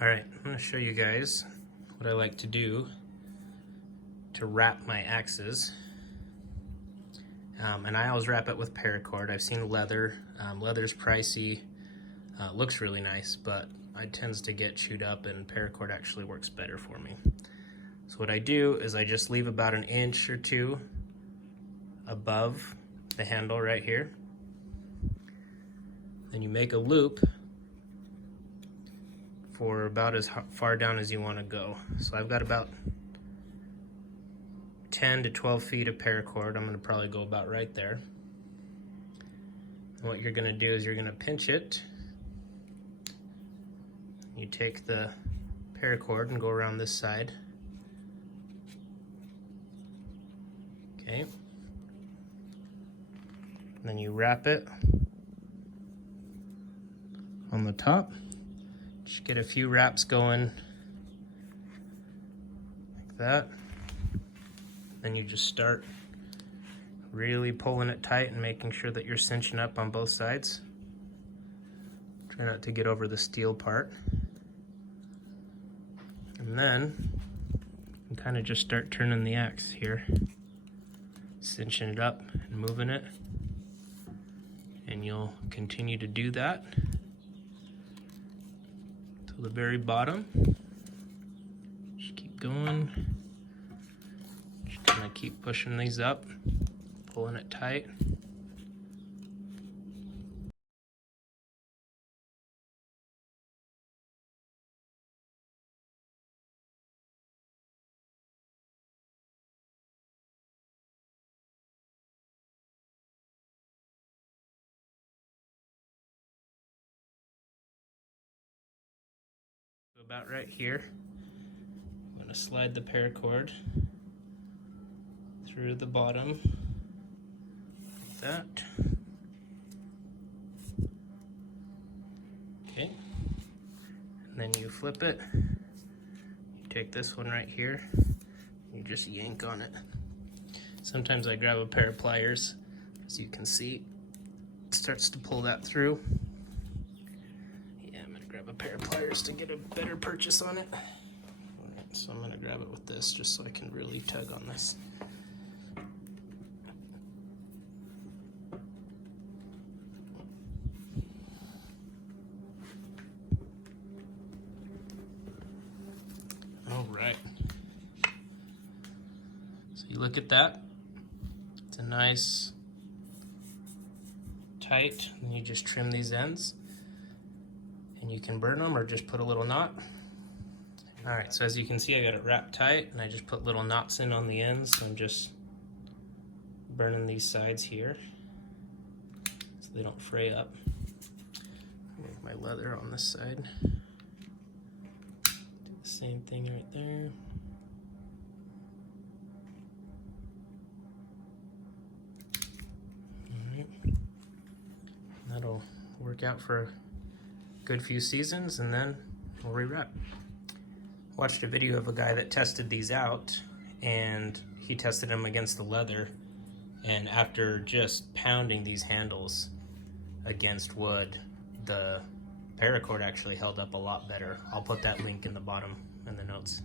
Alright, I'm going to show you guys what I like to do to wrap my axes. And I always wrap it with paracord. I've seen leather. Leather's pricey. Looks really nice, but it tends to get chewed up, and paracord actually works better for me. So what I do is I just leave about an inch or two above the handle right here. Then you make a loop for about as far down as you want to go. So I've got about 10 to 12 feet of paracord. I'm going to probably go about right there. And what you're going to do is you're going to pinch it. You take the paracord and go around this side. Okay. And then you wrap it on the top. Just get a few wraps going like that. Then you just start really pulling it tight and making sure that you're cinching up on both sides. Try not to get over the steel part. And then you kind of just start turning the axe here, cinching it up and moving it. And you'll continue to do that to the very bottom. Just keep going. Just kind of keep pushing these up, pulling it tight. About right here, I'm going to slide the paracord through the bottom like that. Okay, and then you flip it. You take this one right here, you just yank on it. Sometimes I grab a pair of pliers. As you can see, it starts to pull that through. Grab a pair of pliers to get a better purchase on it. Alright, so I'm going to grab it with this just so I can really tug on this. Alright. So you look at that. It's a nice tight, and you just trim these ends. And you can burn them or just put a little knot. Alright, so as you can see, I got it wrapped tight, and I just put little knots in on the ends. So I'm just burning these sides here so they don't fray up. Make my leather on this side. Do the same thing right there. Alright, that'll work out for a good few seasons, and then we'll rewrap. Watched a video of a guy that tested these out, and he tested them against the leather, and after just pounding these handles against wood, the paracord actually held up a lot better. I'll put that link in the bottom in the notes.